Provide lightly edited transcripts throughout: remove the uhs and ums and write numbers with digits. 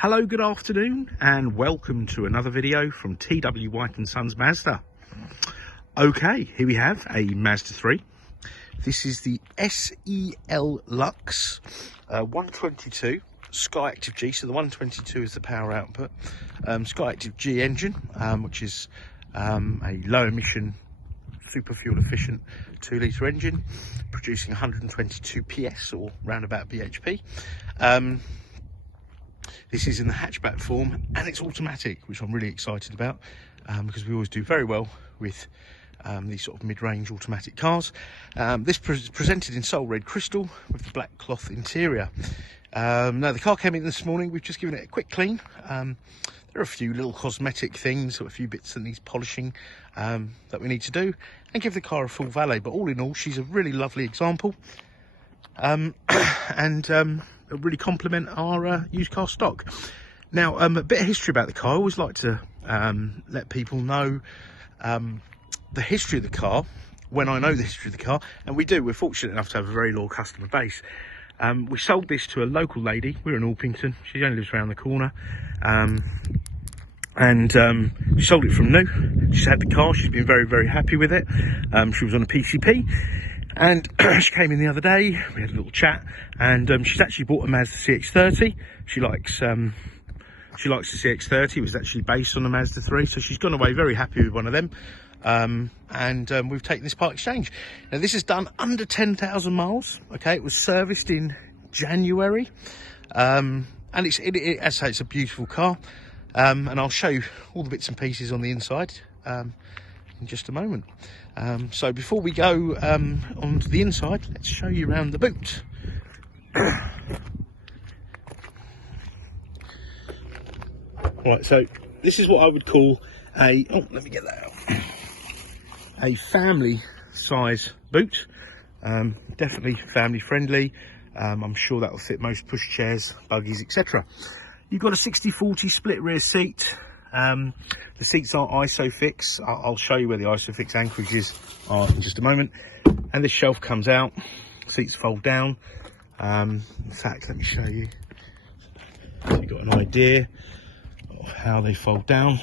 Hello, good afternoon, and welcome to another video from TW White & Sons Mazda. Okay, here we have a Mazda 3. This is the SEL Lux 122 SKYACTIV-G. So the 122 is the power output. SKYACTIV-G engine, which is a low emission, super fuel efficient 2-litre engine, producing 122 PS or roundabout bhp. This is in the hatchback form and it's automatic, which I'm really excited about because we always do very well with these sort of mid-range automatic cars. This presented in Soul Red Crystal with the black cloth interior. Now the car came in this morning. We've just given it a quick clean. There are a few little cosmetic things or a few bits that needs polishing that we need to do and give the car a full valet. But all in all, she's a really lovely example and really complement our used car stock. Now, a bit of history about the car. I always like to let people know the history of the car when I know the history of the car, and we do. We're fortunate enough to have a very loyal customer base. We sold this to a local lady. We're in Orpington. She only lives around the corner. She sold it from new. She's had the car. She's been very, very happy with it. She was on a PCP. And she came in the other day, we had a little chat, and she's actually bought a Mazda CX-30. She likes the CX-30. It was actually based on a Mazda 3, so she's gone away very happy with one of them. We've taken this part exchange. Now this is done under 10,000 miles. Okay, it was serviced in January, and as I say, it's a beautiful car. And I'll show you all the bits and pieces on the inside in just a moment. So before we go onto the inside, let's show you around the boot. Right, so this is what I would call a, let me get that out, a family size boot. Definitely family friendly. I'm sure that will fit most pushchairs, buggies, etc. You've got a 60/40 split rear seat. The seats are ISOFIX. I'll show you where the ISOFIX anchorages are in just a moment. And this shelf comes out, seats fold down. In fact, let me show you so you've got an idea of how they fold down.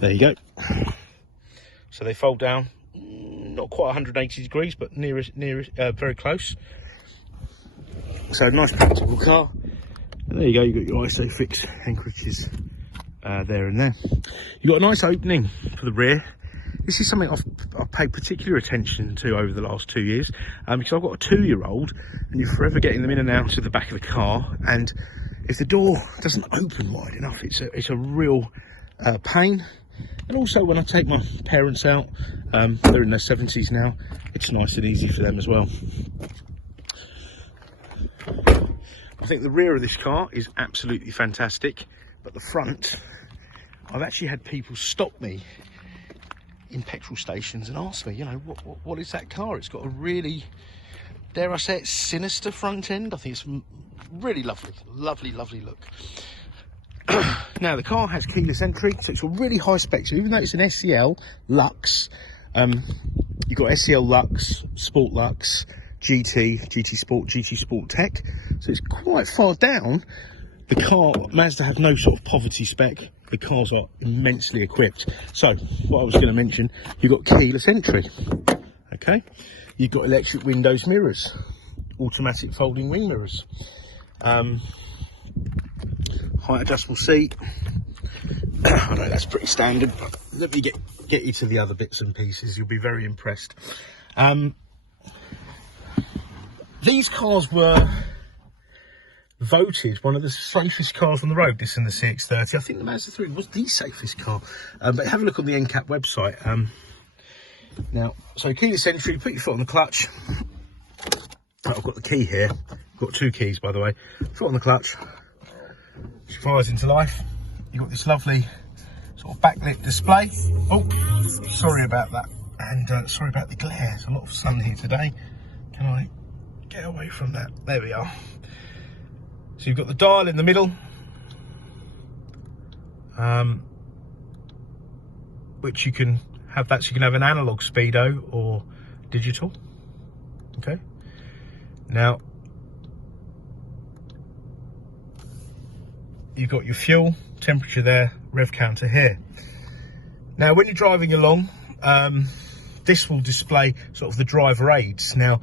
There you go. So they fold down, not quite 180 degrees, but very close. So nice practical car. And there you go, you've got your ISOFIX anchorages there and there. You've got a nice opening for the rear. This is something I've paid particular attention to over the last 2 years because I've got a 2-year-old and you're forever getting them in and out of the back of the car, and if the door doesn't open wide enough, it's a real pain. And also when I take my parents out, they're in their 70s now, it's nice and easy for them as well. I think the rear of this car is absolutely fantastic, but the front, I've actually had people stop me in petrol stations and ask me, you know, what is that car? It's got a really, dare I say it, sinister front end. I think it's really lovely, lovely look. Now the car has keyless entry, so it's a really high spec. So even though it's an SEL Lux, you've got SEL Lux, Sport Lux, GT Sport, GT Sport Tech, so it's quite far down. The car, Mazda have no sort of poverty spec. The cars are immensely equipped. So what I was going to mention, you've got keyless entry. Okay, you've got electric windows mirrors, automatic folding wing mirrors, height adjustable seat. I know that's pretty standard, but let me get you to the other bits and pieces. You'll be very impressed. These cars were voted one of the safest cars on the road, this and the CX-30. I think the Mazda 3 was the safest car. But have a look on the NCAP website. Now, so keyless entry, put your foot on the clutch. I've got the key here. I've got 2 keys, by the way. Foot on the clutch. She fires into life. You've got this lovely sort of backlit display. Oh, sorry about that. And sorry about the glare. There's a lot of sun here today. Can I get away from that? There we are. So you've got the dial in the middle, which you can have that, so you can have an analog speedo or digital. Okay. Now you've got your fuel, temperature there, rev counter here. Now, when you're driving along, this will display sort of the driver aids. Now,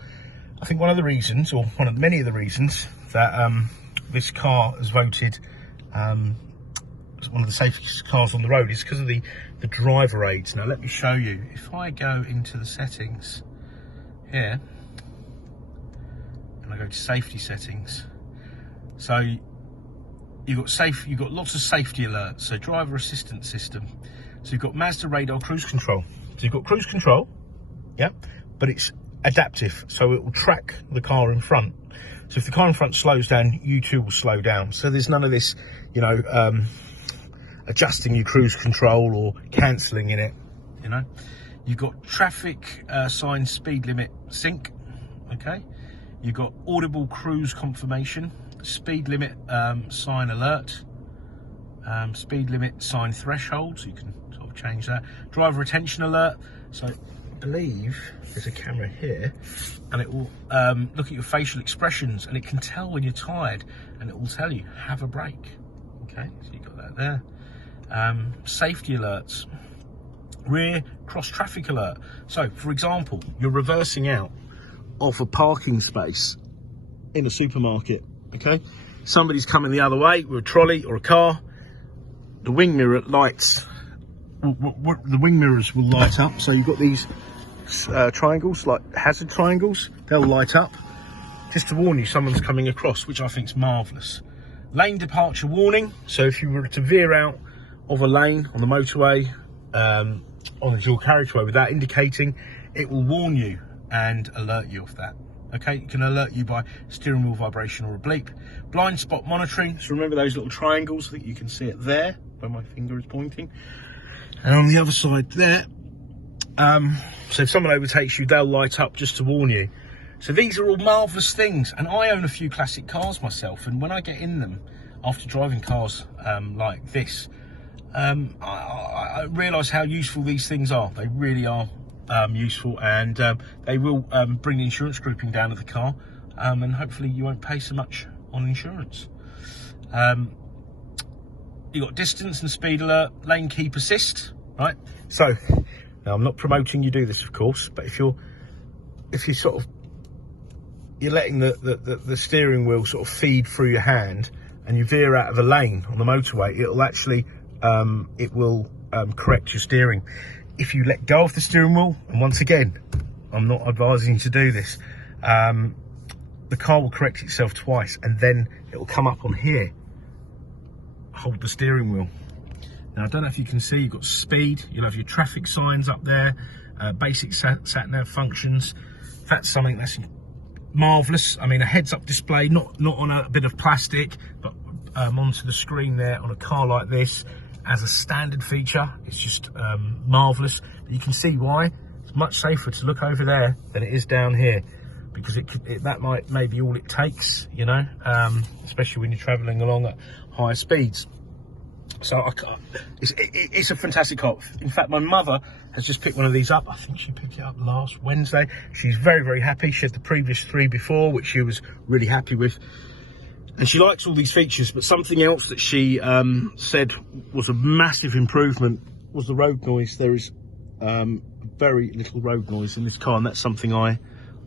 I think one of the reasons, or one of many of the reasons, that this car has voted one of the safest cars on the road is because of the driver aids. Now, let me show you. If I go into the settings here, and I go to safety settings, so you've got lots of safety alerts. So driver assistance system. So you've got Mazda Radar Cruise Control. So you've got cruise control, yeah, but it's adaptive, so it will track the car in front. So if the car in front slows down, you too will slow down. So there's none of this, you know, adjusting your cruise control or cancelling in it, you know. You've got traffic sign speed limit sync, okay. You've got audible cruise confirmation, speed limit sign alert, speed limit sign threshold, so you can sort of change that. Driver attention alert, so I believe there's a camera here, and it will look at your facial expressions, and it can tell when you're tired, and it will tell you, have a break. Okay, so you got that there. Safety alerts, rear cross traffic alert. So, for example, you're reversing out of a parking space in a supermarket, okay? Somebody's coming the other way with a trolley or a car. The wing mirror lights, the wing mirrors will light up. So you've got these triangles, like hazard triangles, they'll light up just to warn you someone's coming across, which I think is marvellous. Lane departure warning, so if you were to veer out of a lane on the motorway, on the dual carriageway without indicating, it will warn you and alert you of that. Okay, it can alert you by steering wheel vibration or a bleep. Blind spot monitoring, so remember those little triangles, I think you can see it there where my finger is pointing. And on the other side there, so if someone overtakes you, they'll light up just to warn you. So these are all marvellous things, and I own a few classic cars myself, and when I get in them after driving cars like this, I realise how useful these things are. They really are useful, and they will bring the insurance grouping down to the car, and hopefully you won't pay so much on insurance. You've got distance and speed alert, lane keep assist, right? So now I'm not promoting you do this, of course, but if you're sort of letting the steering wheel sort of feed through your hand and you veer out of a lane on the motorway, it'll actually correct your steering. If you let go of the steering wheel, and once again, I'm not advising you to do this, the car will correct itself twice, and then it will come up on here, hold the steering wheel. Now, I don't know if you can see, you've got speed, you'll have your traffic signs up there, basic sat-nav functions. That's something that's marvellous. I mean, a heads-up display, not on a bit of plastic, but onto the screen there on a car like this as a standard feature. It's just marvellous. You can see why. It's much safer to look over there than it is down here, because that may be all it takes, you know, especially when you're travelling along at higher speeds. So it's a fantastic car. In fact, my mother has just picked one of these up. I think she picked it up last Wednesday. She's very, very happy. She had the previous 3 before, which she was really happy with. And she likes all these features, but something else that she said was a massive improvement was the road noise. There is very little road noise in this car, and that's something I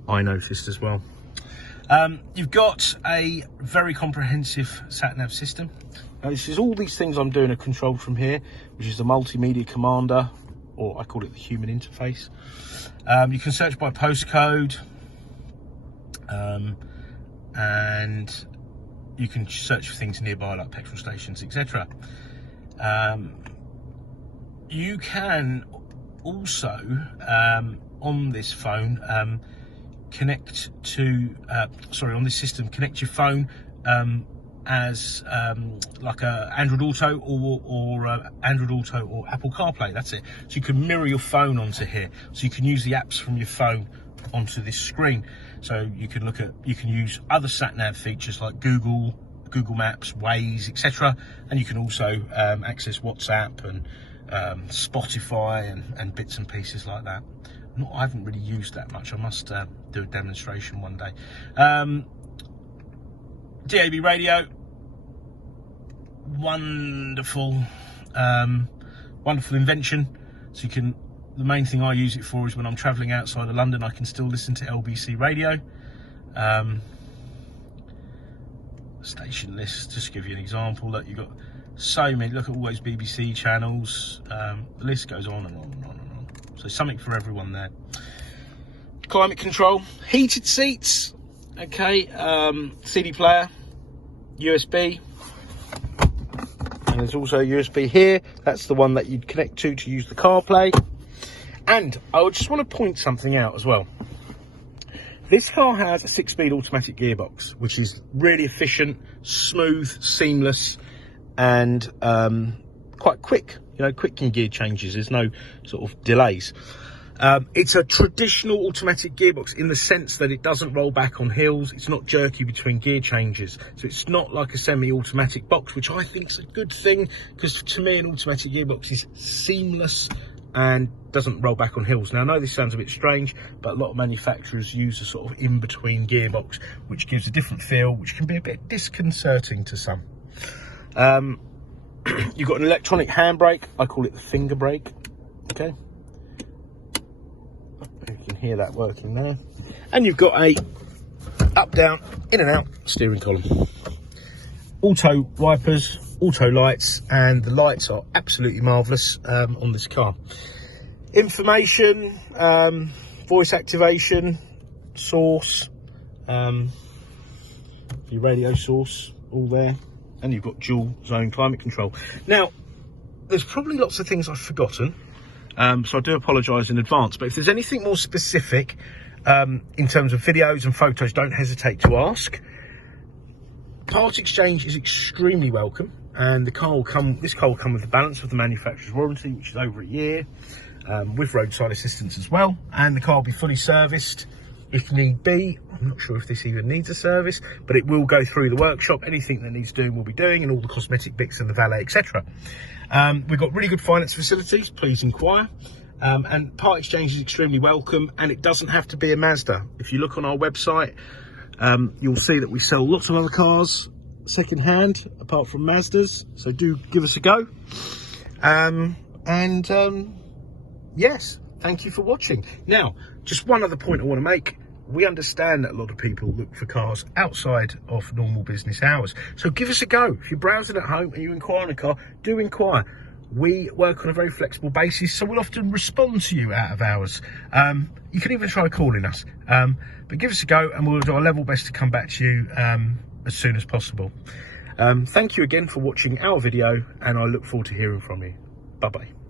noticed as well. You've got a very comprehensive sat-nav system. Now, this is all these things I'm doing are controlled from here, which is the multimedia commander, or I call it the human interface. You can search by postcode, and you can search for things nearby like petrol stations, etc. You can also, on this phone, connect to, on this system, connect your phone as like a Android Auto or Android Auto or Apple CarPlay. That's it. So you can mirror your phone onto here. So you can use the apps from your phone onto this screen. So you can use other sat-nav features like Google Maps, Waze, etc. And you can also access WhatsApp and Spotify and bits and pieces like that. I haven't really used that much. I must do a demonstration one day. DAB radio, wonderful wonderful invention. So you can, the main thing I use it for is when I'm traveling outside of London, I can still listen to LBC radio. Station list, just to give you an example, that you've got so many, look at all those BBC channels, the list goes on and on and on and on. So something for everyone there. Climate control, heated seats, okay, CD player, USB, and there's also a USB here. That's the one that you'd connect to use the CarPlay. And I would just want to point something out as well. This car has a 6-speed automatic gearbox, which is really efficient, smooth, seamless, and quite quick. You know, quick in gear changes. There's no sort of delays. It's a traditional automatic gearbox in the sense that it doesn't roll back on hills. It's not jerky between gear changes. So it's not like a semi-automatic box, which I think is a good thing, because to me an automatic gearbox is seamless and doesn't roll back on hills. Now, I know this sounds a bit strange, but a lot of manufacturers use a sort of in-between gearbox, which gives a different feel, which can be a bit disconcerting to some. You've got an electronic handbrake. I call it the finger brake. Okay. You can hear that working there. And you've got a up, down, in and out steering column. Auto wipers, auto lights, and the lights are absolutely marvellous on this car. Information, voice activation, source, your radio source, all there. And you've got dual zone climate control. Now, there's probably lots of things I've forgotten, so I do apologise in advance, but if there's anything more specific in terms of videos and photos, don't hesitate to ask. Part exchange is extremely welcome, and this car will come with the balance of the manufacturer's warranty, which is over a year, with roadside assistance as well, and the car will be fully serviced if need be. I'm not sure if this even needs a service, but it will go through the workshop. Anything that needs doing we'll be doing, and all the cosmetic bits and the valet, etc. We've got really good finance facilities, please inquire. And part exchange is extremely welcome, and it doesn't have to be a Mazda. If you look on our website, you'll see that we sell lots of other cars second hand apart from Mazdas, so do give us a go. Yes, thank you for watching. Now, just one other point I want to make. We understand that a lot of people look for cars outside of normal business hours, so give us a go. If you're browsing at home and you inquire on a car, do inquire. We work on a very flexible basis, so we'll often respond to you out of hours. You can even try calling us, but give us a go and we'll do our level best to come back to you as soon as possible. Thank you again for watching our video, and I look forward to hearing from you. Bye bye.